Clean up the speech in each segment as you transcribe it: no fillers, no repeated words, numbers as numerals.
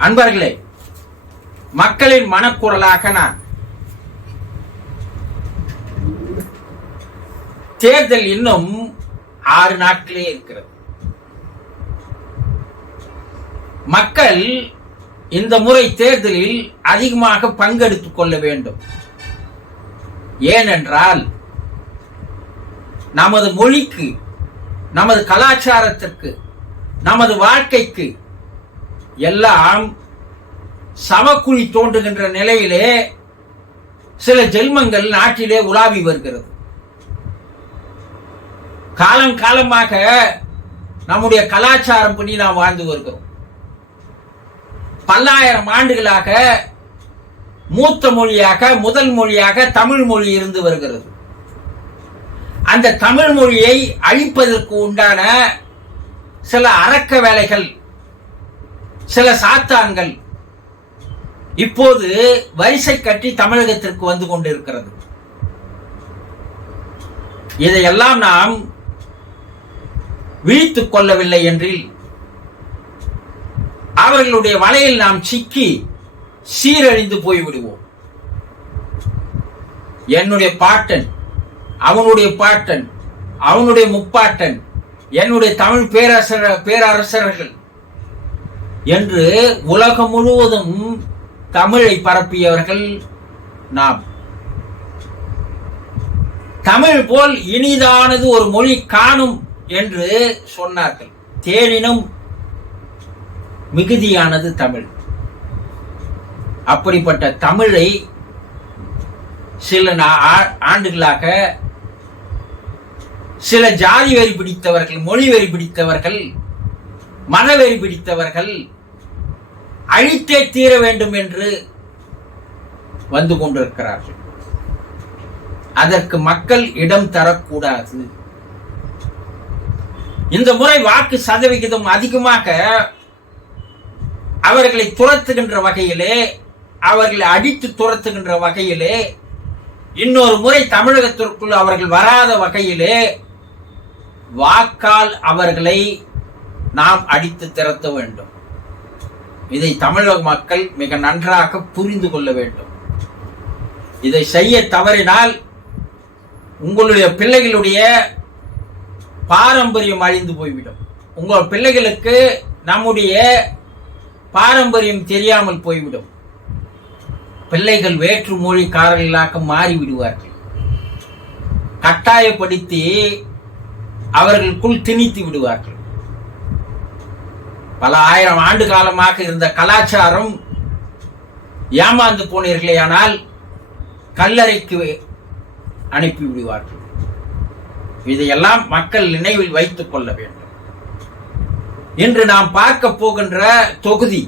அன்பர்களே, மக்களின் மனக்குரலாக நான் தேர்தல் இன்னும் 6 நாட்களே இருக்கிறது. மக்கள் இந்த முறை தேர்தலில் அதிகமாக பங்கெடுத்துக் கொள்ள வேண்டும். ஏனென்றால் நமது மொழிக்கு, நமது கலாச்சாரத்திற்கு, நமது வாழ்க்கைக்கு எல்லாம் சமக்குழி தோன்றுகின்ற நிலையிலே சில ஜென்மங்கள் நாட்டிலே உலாவி வருகிறது. காலம் காலமாக நம்முடைய கலாச்சாரம் படி நாம் வாழ்ந்து வருகிறோம். பல்லாயிரம் ஆண்டுகளாக மூத்த மொழியாக, முதல் மொழியாக தமிழ் மொழி இருந்து வருகிறது. அந்த தமிழ் மொழியை அழிப்பதற்கு உண்டான சில அரக்க வேலைகள், சில சாத்தான்கள் இப்போது வரிசை கட்டி தமிழகத்திற்கு வந்து கொண்டிருக்கிறது. இதையெல்லாம் நாம் விழித்துக் கொள்ளவில்லை என்றில் அவர்களுடைய வலையில் நாம் சிக்கி சீரழிந்து போய்விடுவோம். என்னுடைய பாட்டன், அவனுடைய பாட்டன், அவனுடைய முப்பாட்டன், என்னுடைய தமிழ் பேரரசர்கள் என்று உலகம் முழுவதும் தமிழை பரப்பியவர்கள் நாம். தமிழ் போல் இனிதானது ஒரு மொழி காணும் என்று சொன்னார்கள். தேனினும் மிகுதியானது தமிழ். அப்படிப்பட்ட தமிழை சில ஆண்டுகளாக சில ஜாதி வெறி பிடித்தவர்கள், மொழி வெறி பிடித்தவர்கள், மனவெறி பிடித்தவர்கள் அழித்தே தீர வேண்டும் என்று வந்து கொண்டிருக்கிறார்கள். அதற்கு மக்கள் இடம் தரக்கூடாது. இந்த முறை வாக்கு சதவிகிதம் அதிகமாக அவர்களை துரத்துகின்ற வகையிலே, அவர்களை அடித்து துரத்துகின்ற வகையிலே, இன்னொரு முறை தமிழகத்திற்குள் அவர்கள் வராத வகையிலே வாக்கால் அவர்களை நாம் அடித்து திரட்ட வேண்டும். இதை தமிழக மக்கள் மிக நன்றாக புரிந்து கொள்ள வேண்டும். இதை செய்ய தவறினால் உங்களுடைய பிள்ளைகளுடைய பாரம்பரியம் அழிந்து போய்விடும். உங்கள் பிள்ளைகளுக்கு நம்முடைய பாரம்பரியம் தெரியாமல் போய்விடும். பிள்ளைகள் வேற்று மொழிக்காரர்களாக மாறிவிடுவார்கள். கட்டாயப்படுத்தி அவர்களுக்குள் திணித்து விடுவார்கள். பல ஆயிரம் ஆண்டு காலமாக இருந்த கலாச்சாரம் ஏமாந்து போனீர்களே, ஆனால் கல்லறைக்கு அனுப்பி விடுவார்கள். இதையெல்லாம் மக்கள் நினைவில் வைத்துக் கொள்ள வேண்டும். இன்று நாம் பார்க்க போகின்ற தொகுதி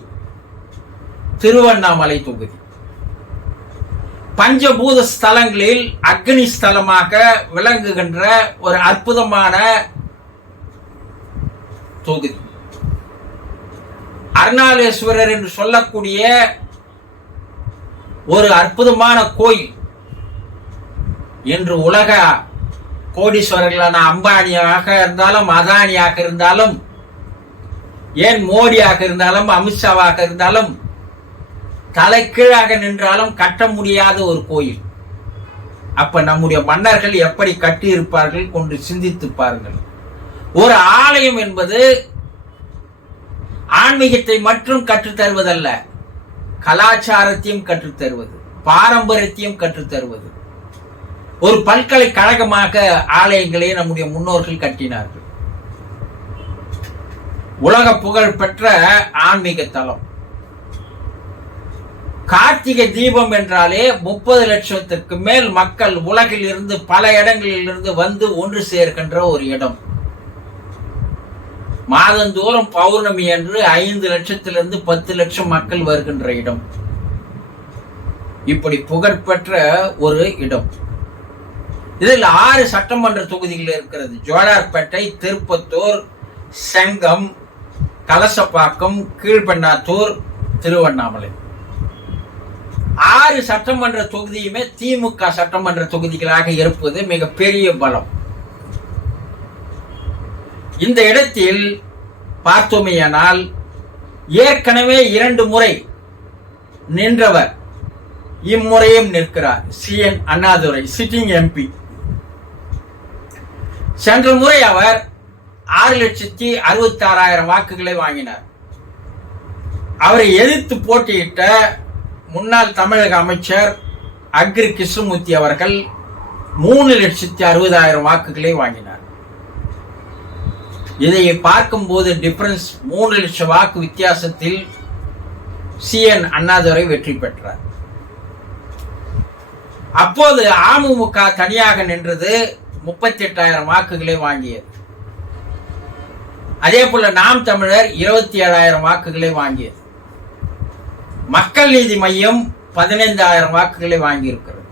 திருவண்ணாமலை தொகுதி. பஞ்சபூத ஸ்தலங்களில் அக்னி ஸ்தலமாக விளங்குகின்ற ஒரு அற்புதமான தொகுதி. அருணாலேஸ்வரர் என்று சொல்லக்கூடிய ஒரு அற்புதமான கோயில். என்று உலக கோடீஸ்வரர்களான அம்பானியாக இருந்தாலும், அதானியாக இருந்தாலும், ஏன் மோடியாக இருந்தாலும், அமித்ஷாவாக இருந்தாலும், தலைக்கீழாக நின்றாலும் கட்ட முடியாத ஒரு கோயில். அப்ப நம்முடைய மன்னர்கள் எப்படி கட்டி இருப்பார்கள் கொண்டு சிந்தித்து பாருங்கள். ஒரு ஆலயம் என்பது ஆன்மீகத்தை மட்டும் கற்றுத்தருவதல்ல, கலாச்சாரத்தையும் கற்றுத்தருவது, பாரம்பரியத்தையும் கற்றுத்தருவது. ஒரு பல்கலைக்கழகமாக ஆலயங்களை நம்முடைய முன்னோர்கள் கட்டினார்கள். உலக புகழ் பெற்ற ஆன்மீக தலம். கார்த்திகை தீபம் என்றாலே 30 லட்சத்திற்கு மேல் மக்கள் உலகில் இருந்து பல இடங்களில் இருந்து வந்து ஒன்று சேர்க்கின்ற ஒரு இடம். மாதந்தோறும் பௌர்ணமி என்று 5 லட்சத்திலிருந்து 10 லட்சம் மக்கள் வருகின்ற இடம். இப்படி புகழ்பெற்ற ஒரு இடம். இதில் 6 சட்டமன்ற தொகுதிகள் இருக்கிறது. ஜோலார்பேட்டை, திருப்பத்தூர், செங்கம், கலசப்பாக்கம், கீழ்பெண்ணாத்தூர், திருவண்ணாமலை. 6 சட்டமன்ற தொகுதியுமே திமுக சட்டமன்ற தொகுதிகளாக இருப்பது மிகப்பெரிய பலம். இந்த இடத்தில் பார்த்தோமேயானால் ஏற்கனவே 2 முறை நின்றவர் இம்முறையும் நிற்கிறார். CN Annadurai sitting MP. சென்ற முறை அவர் 6,66,000 வாக்குகளை வாங்கினார். அவரை எதிர்த்து போட்டியிட்ட முன்னாள் தமிழக அமைச்சர் அக்ரி கிருஷ்ணமூர்த்தி அவர்கள் 3,60,000 வாக்குகளை வாங்கினார். இதை பார்க்கும்போது டிஃபரன்ஸ் 3 லட்சம் வாக்கு வித்தியாசத்தில் CN அண்ணாதுரை வெற்றி பெற்றார். அப்போது அமமுக தனியாக நின்றது 38,000 வாக்குகளை வாங்கியது. அதே போல நாம் தமிழர் 27,000 வாக்குகளை வாங்கியது. மக்கள் நீதி மையம் 15,000 வாக்குகளை வாங்கியிருக்கிறது.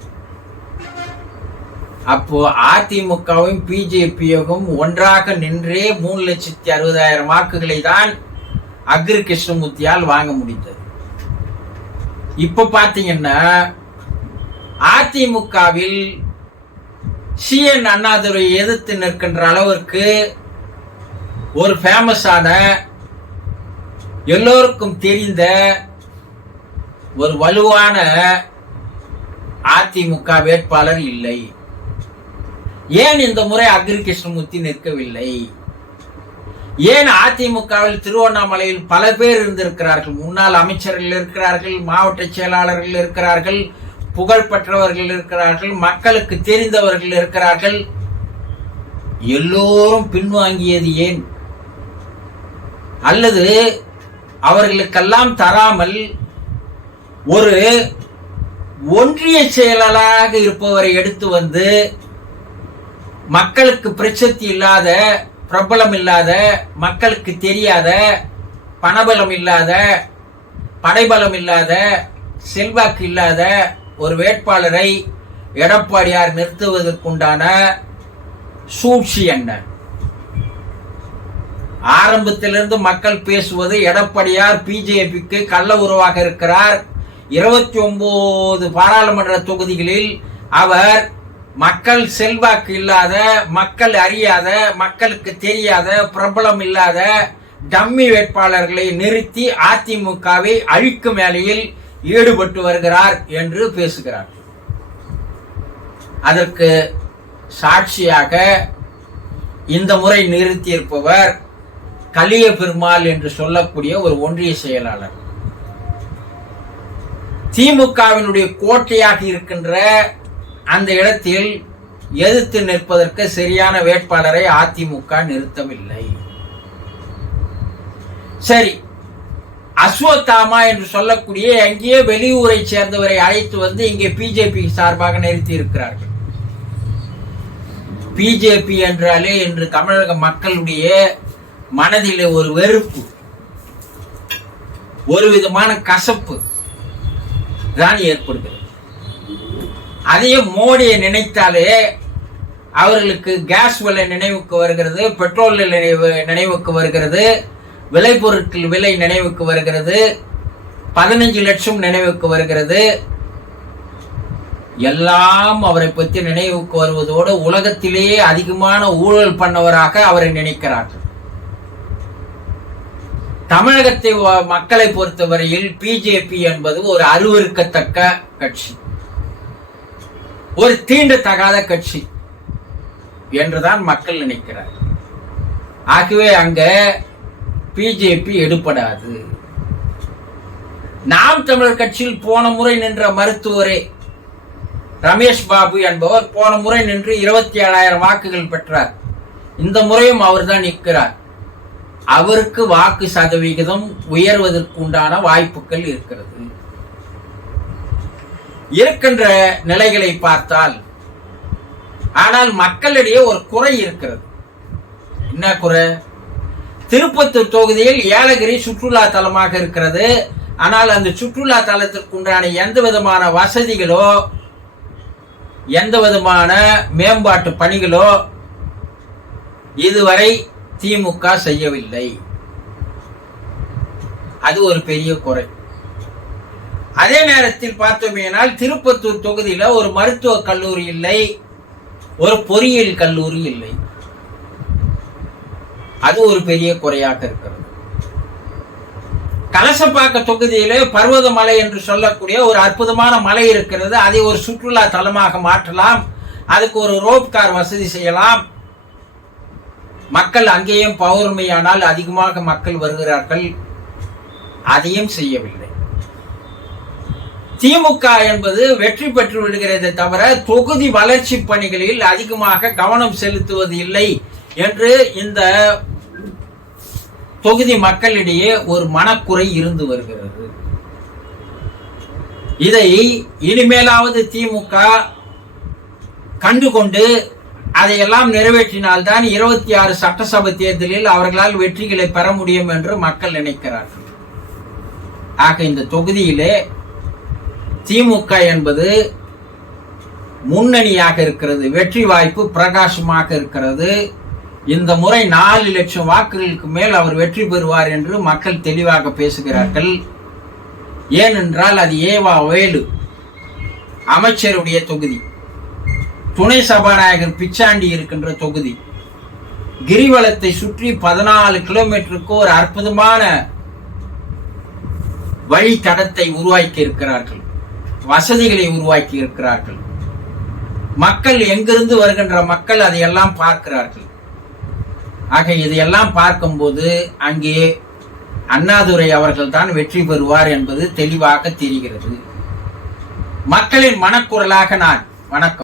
அப்போ அதிமுகவும் பிஜேபியும் ஒன்றாக நின்றே 3,60,000 வாக்குகளை தான் அக்ரி கிருஷ்ணமூர்த்தியால் வாங்க முடிந்தது. இப்ப பாத்தீங்கன்னா அதிமுகவில் CN அண்ணாதுரை எதிர்த்து நிற்கின்ற அளவிற்கு ஒரு ஃபேமஸான எல்லோருக்கும் தெரிந்த ஒரு வலுவான அதிமுக வேட்பாளர் இல்லை. ஏன் இந்த முறை அக்ரி கிருஷ்ணமூர்த்தி நிற்கவில்லை? ஏன் அதிமுகவில் திருவண்ணாமலையில் பல பேர் இருந்திருக்கிறார்கள். முன்னாள் அமைச்சர்கள் இருக்கிறார்கள், மாவட்ட செயலாளர்கள் இருக்கிறார்கள், புகழ்பெற்றவர்கள் இருக்கிறார்கள், மக்களுக்கு தெரிந்தவர்கள் இருக்கிறார்கள். எல்லோரும் பின்வாங்கியது ஏன்? அல்லது அவர்களுக்கெல்லாம் தராமல் ஒரு ஒன்றிய செயலாளராக இருப்பவரை எடுத்து வந்து மக்களுக்கு பிரசித்தி இல்லாத, பிரபலம் இல்லாத, மக்களுக்கு தெரியாத, பணபலம் இல்லாத, படைபலம் இல்லாத, செல்வாக்கு இல்லாத ஒரு வேட்பாளரை எடப்பாடியார் நிறுத்துவதற்குண்டான சூழ்ச்சி என்ன? ஆரம்பத்திலிருந்து மக்கள் பேசுவது எடப்பாடியார் பிஜேபிக்கு கள்ள உறவாக இருக்கிறார். 29 பாராளுமன்ற தொகுதிகளில் அவர் மக்கள் செல்வாக்கு இல்லாத, மக்கள் அறியாத, மக்களுக்கு தெரியாத, பிரபலம் இல்லாத டம்மி வேட்பாளர்களை நிறுத்தி அதிமுகவை அழிக்கும் வேலையில் ஈடுபட்டு வருகிறார் என்று பேசுகிறார். அதற்கு சாட்சியாக இந்த முறை நிறுத்தியிருப்பவர் கலிய பெருமாள் என்று சொல்லக்கூடிய ஒரு ஒன்றிய செயலாளர். திமுகவினுடைய கோட்டையாக இருக்கின்ற அந்த இடத்தில் எதிர்த்து நிற்பதற்கு சரியான வேட்பாளரை அதிமுக நிறுத்தவில்லை. சரி, அஸ்வத்தாமா என்று சொல்லக்கூடிய அங்கேயே வெளியூரை சேர்ந்தவரை அழைத்து வந்து இங்கே பிஜேபி சார்பாக நிறுத்தி இருக்கிறார்கள். பிஜேபி என்றாலே இன்று தமிழக மக்களுடைய மனதிலே ஒரு வெறுப்பு, ஒரு விதமான கசப்பு தான் ஏற்படுகிறது. அதையும் மோடியை நினைத்தாலே அவர்களுக்கு கேஸ் விலை நினைவுக்கு வருகிறது, பெட்ரோல் நினைவுக்கு வருகிறது, விளைபொருட்கள் விலை நினைவுக்கு வருகிறது, 15 லட்சம் நினைவுக்கு வருகிறது. எல்லாம் அவரை பற்றி நினைவுக்கு வருவதோடு உலகத்திலேயே அதிகமான ஊழல் பண்ணவராக அவரை நினைக்கிறார்கள். தமிழகத்தை மக்களை பொறுத்தவரையில் பிஜேபி என்பது ஒரு அருவருக்கத்தக்க கட்சி, ஒரு தீண்டத்தகாத கட்சி என்றுதான் மக்கள் நினைக்கிறார். ஆகவே அங்க பிஜேபி எடுபடாது. நாம் தமிழர் கட்சியில் போன முறை நின்ற மருத்துவரே ரமேஷ் பாபு என்பவர் போன முறை நின்று 27,000 வாக்குகள் பெற்றார். இந்த முறையும் அவர் தான் நிற்கிறார். அவருக்கு வாக்கு சதவிகிதம் உயர்வதற்கு உண்டான வாய்ப்புகள் இருக்கிறது. இருக்கின்ற நிலைகளை பார்த்தால், ஆனால் மக்களிடையே ஒரு குறை இருக்கிறது. என்ன குறை? திருப்பத்தூர் தொகுதியில் ஏலகிரி சுற்றுலா தலமாக இருக்கிறது. ஆனால் அந்த சுற்றுலா தலத்திற்கு உண்டான எந்த விதமான வசதிகளோ, எந்த விதமான மேம்பாட்டு பணிகளோ இதுவரை திமுக செய்யவில்லை. அது ஒரு பெரிய குறை. அதே நேரத்தில் பார்த்தோமேனால் திருப்பத்தூர் தொகுதியில ஒரு மருத்துவக் கல்லூரி இல்லை, ஒரு பொறியியல் கல்லூரி இல்லை. அது ஒரு பெரிய குறையாக இருக்கிறது. கலசப்பாக்க தொகுதியிலே பர்வதமலை என்று சொல்லக்கூடிய ஒரு அற்புதமான மலை இருக்கிறது. அதை ஒரு சுற்றுலா தலமாக மாற்றலாம். அதுக்கு ஒரு ரோப் கார் வசதி செய்யலாம். மக்கள் அங்கேயும் பௌர்ணமியானால் அதிகமாக மக்கள் வருகிறார்கள். அதையும் செய்யவில்லை. திமுக என்பது வெற்றி பெற்று விடுகிறதை தவிர தொகுதி வளர்ச்சி பணிகளில் அதிகமாக கவனம் செலுத்துவது இல்லை என்று இந்த தொகுதி மக்களிடையே ஒரு மனக்குறை இருந்து வருகிறது. இதை இனிமேலாவது திமுக கண்டுகொண்டு அதையெல்லாம் நிறைவேற்றினால்தான் 26 சட்டசபை தேர்தலில் அவர்களால் வெற்றிகளை பெற முடியும் என்று மக்கள் நினைக்கிறார்கள். ஆக இந்த தொகுதியிலே திமுக என்பது முன்னணியாக இருக்கிறது. வெற்றி வாய்ப்பு பிரகாசமாக இருக்கிறது. இந்த முறை 4 லட்சம் வாக்குகளுக்கு மேல் அவர் வெற்றி பெறுவார் என்று மக்கள் தெளிவாக பேசுகிறார்கள். ஏனென்றால் அது ஏவா வேலு அமைச்சருடைய தொகுதி, துணை சபாநாயகர் பிச்சாண்டி இருக்கின்ற தொகுதி. கிரிவலத்தை சுற்றி 14 கிலோமீட்டருக்கு ஒரு அற்புதமான வழித்தடத்தை உருவாக்கி இருக்கிறார்கள். வசதிகளை உருவாக்கி இருக்கிறார்கள். மக்கள் எங்கிருந்து வருகின்ற மக்கள் அதையெல்லாம் பார்க்கிறார்கள். ஆக இதையெல்லாம் பார்க்கும்போது அங்கே அண்ணாதுரை அவர்கள் தான் வெற்றி பெறுவார் என்பது தெளிவாக தெரிகிறது. மக்களின் மனக்குரலாக நான் வணக்கம்.